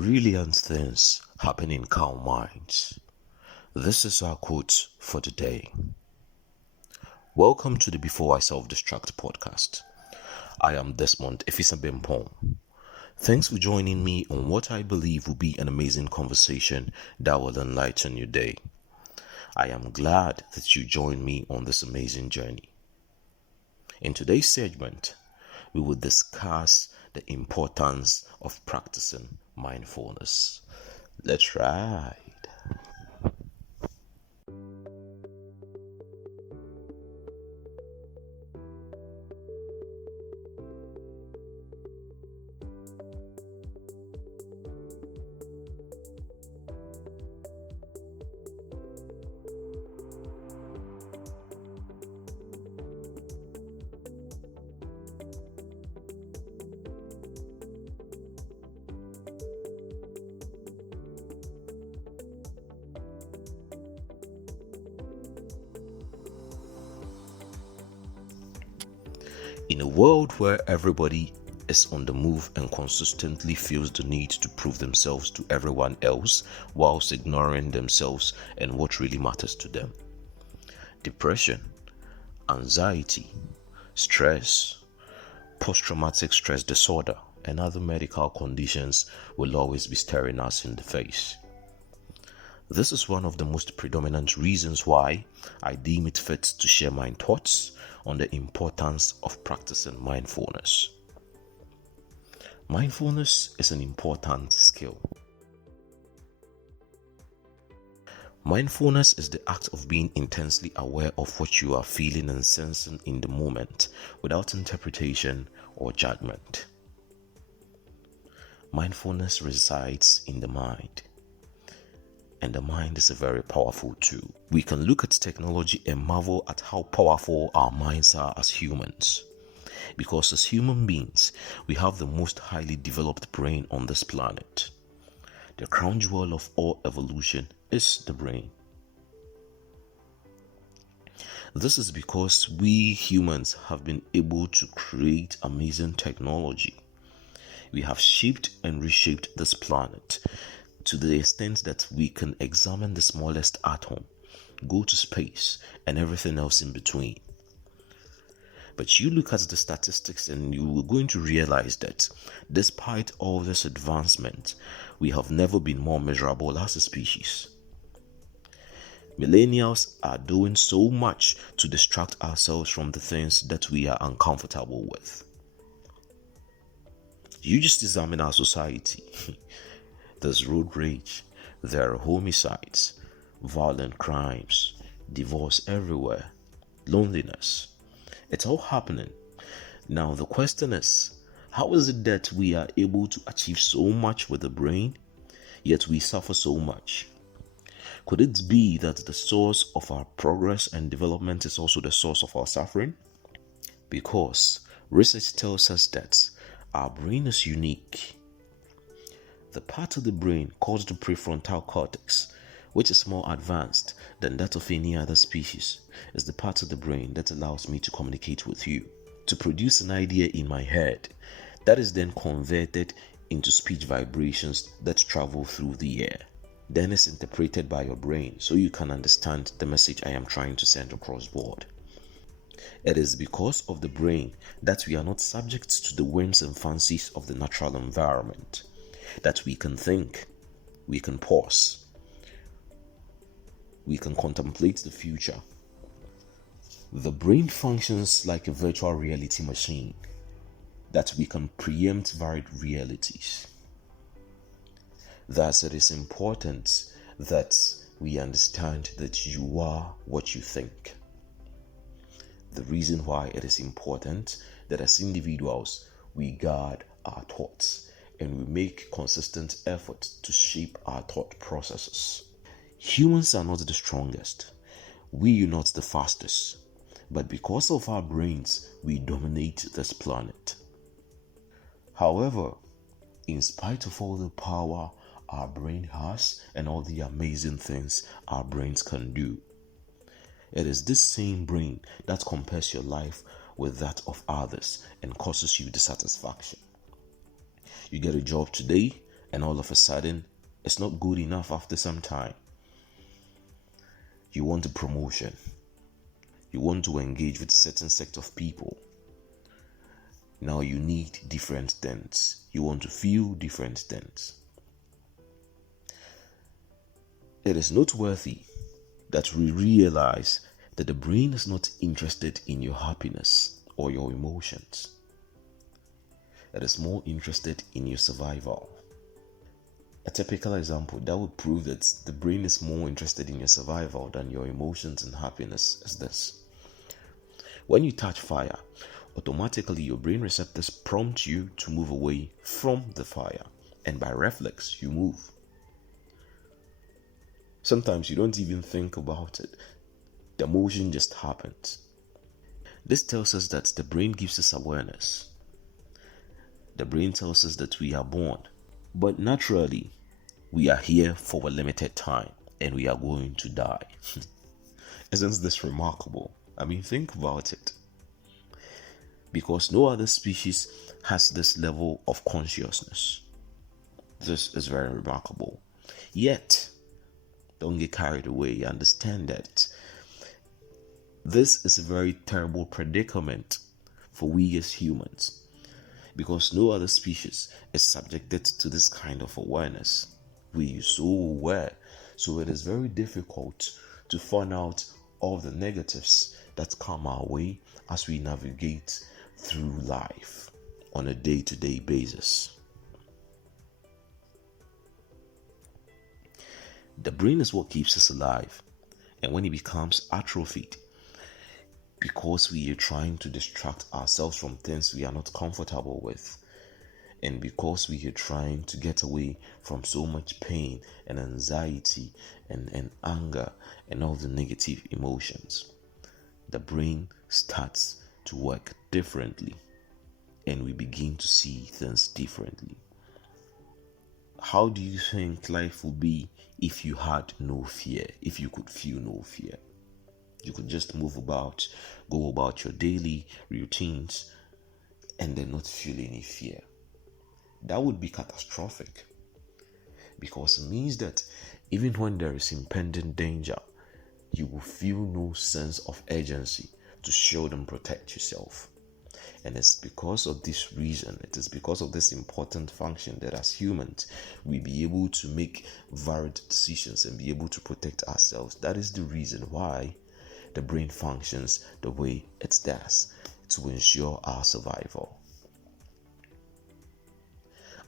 Brilliant things happen in calm minds. This is our quote for the day. Welcome to the Before I Self-Destruct podcast. I am Desmond Efisabempong. Thanks for joining me on what I believe will be an amazing conversation that will enlighten your day. I am glad that you joined me on this amazing journey. In today's segment, we will discuss the importance of practicing mindfulness. Let's ride. In a world where everybody is on the move and consistently feels the need to prove themselves to everyone else whilst ignoring themselves and what really matters to them, depression, anxiety, stress, post-traumatic stress disorder, and other medical conditions will always be staring us in the face. This is one of the most predominant reasons why I deem it fit to share my thoughts on the importance of practicing mindfulness. Mindfulness is an important skill. Mindfulness is the act of being intensely aware of what you are feeling and sensing in the moment without interpretation or judgment. Mindfulness resides in the mind. And the mind is a very powerful tool. We can look at technology and marvel at how powerful our minds are as humans. Because as human beings, we have the most highly developed brain on this planet. The crown jewel of all evolution is the brain. This is because we humans have been able to create amazing technology. We have shaped and reshaped this planet to the extent that we can examine the smallest atom, go to space, and everything else in between. But you look at the statistics and you are going to realize that despite all this advancement, we have never been more miserable as a species. Millennials are doing so much to distract ourselves from the things that we are uncomfortable with. You just examine our society. There's road rage, there are homicides, violent crimes, divorce everywhere, loneliness. It's all happening. Now the question is, how is it that we are able to achieve so much with the brain, yet we suffer so much? Could it be that the source of our progress and development is also the source of our suffering? Because research tells us that our brain is unique. The part of the brain called the prefrontal cortex, which is more advanced than that of any other species, is the part of the brain that allows me to communicate with you, to produce an idea in my head that is then converted into speech vibrations that travel through the air. Then it's interpreted by your brain so you can understand the message I am trying to send across board. It is because of the brain that we are not subject to the whims and fancies of the natural environment, that we can think, we can pause, we can contemplate the future. The brain functions like a virtual reality machine that we can preempt varied realities. Thus, it is important that we understand that you are what you think. The reason why it is important that as individuals, we guard our thoughts and we make consistent effort to shape our thought processes. Humans are not the strongest. We are not the fastest. But because of our brains, we dominate this planet. However, in spite of all the power our brain has and all the amazing things our brains can do, it is this same brain that compares your life with that of others and causes you dissatisfaction. You get a job today And all of a sudden, it's not good enough after some time. You want a promotion. You want to engage with a certain sect of people. Now you need different things. You want to feel different things. It is noteworthy that we realize that the brain is not interested in your happiness or your emotions. It is more interested in your survival. A typical example that would prove that the brain is more interested in your survival than your emotions and happiness is this. When you touch fire, automatically your brain receptors prompt you to move away from the fire, and by reflex you move. Sometimes you don't even think about it. The motion just happens. This tells us that the brain gives us awareness. The brain tells us that we are born, but naturally we are here for a limited time and we are going to die. Isn't this remarkable? I mean, think about it. Because no other species has this level of consciousness. This is very remarkable. Yet, don't get carried away. Understand that this is a very terrible predicament for we as humans, because no other species is subjected to this kind of awareness. We are so aware, so it is very difficult to find out all the negatives that come our way as we navigate through life on a day-to-day basis. The brain is what keeps us alive, and when it becomes atrophied, because we are trying to distract ourselves from things we are not comfortable with, and because we are trying to get away from so much pain and anxiety and anger and all the negative emotions, the brain starts to work differently, and we begin to see things differently. How do you think life would be if you had no fear, if you could feel no fear? You could just move about, go about your daily routines, and then not feel any fear. That would be catastrophic, because it means that even when there is impending danger, you will feel no sense of urgency to shield and protect yourself. And it's because of this reason, it is because of this important function that as humans, we be able to make varied decisions and be able to protect ourselves. That is the reason why the brain functions the way it does, to ensure our survival.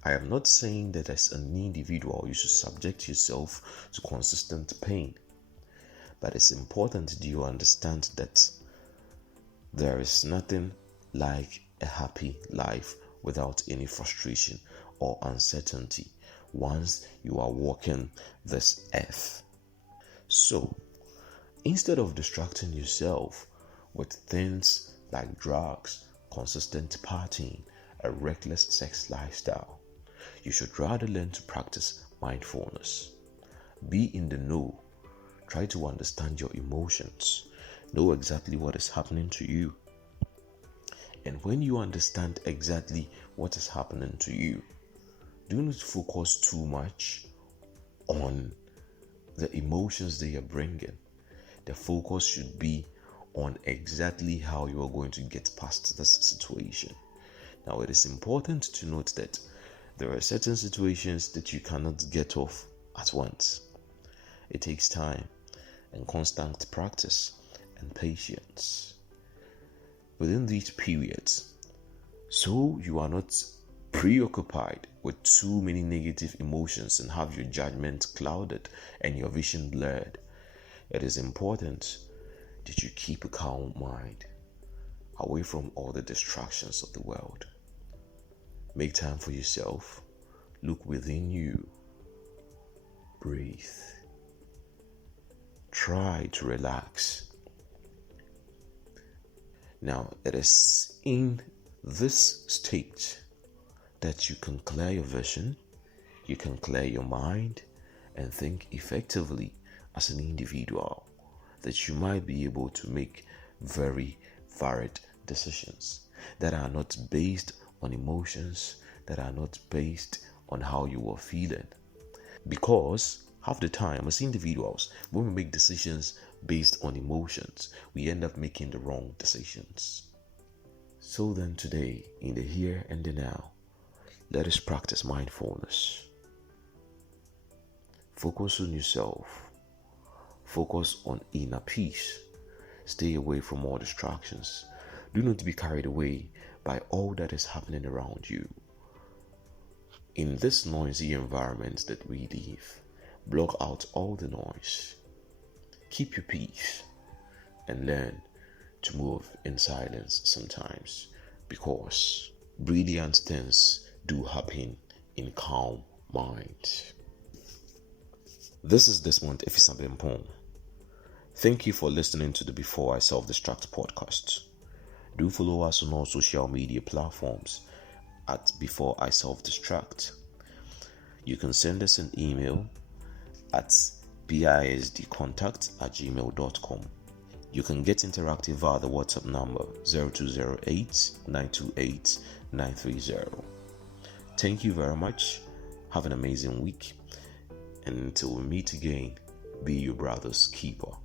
I am not saying that as an individual you should subject yourself to consistent pain, but it's important that you understand that there is nothing like a happy life without any frustration or uncertainty once you are walking this earth. So, instead of distracting yourself with things like drugs, consistent partying, a reckless sex lifestyle, you should rather learn to practice mindfulness. Be in the know. Try to understand your emotions. Know exactly what is happening to you. And when you understand exactly what is happening to you, do not focus too much on the emotions they are bringing. The focus should be on exactly how you are going to get past this situation. Now, it is important to note that there are certain situations that you cannot get off at once. It takes time and constant practice and patience within these periods, so you are not preoccupied with too many negative emotions and have your judgment clouded and your vision blurred. It is important that you keep a calm mind away from all the distractions of the world. Make time for yourself. Look within you. Breathe. Try to relax. Now, it is in this state that you can clear your vision, you can clear your mind, and think effectively as an individual, that you might be able to make very varied decisions that are not based on emotions, that are not based on how you were feeling. Because half the time, as individuals, when we make decisions based on emotions, we end up making the wrong decisions. So then today, in the here and the now, let us practice mindfulness. Focus on yourself. Focus on inner peace. Stay away from all distractions. Do not be carried away by all that is happening around you. In this noisy environment that we live, block out all the noise. Keep your peace and learn to move in silence sometimes, because brilliant things do happen in calm mind. This is Desmond Efisabempong. Thank you for listening to the Before I Self-Destruct podcast. Do follow us on all social media platforms at Before I Self-Destruct. You can send us an email at bisdcontact@gmail.com. You can get interactive via the WhatsApp number 0208-928-930. Thank you very much. Have an amazing week. And until we meet again, be your brother's keeper.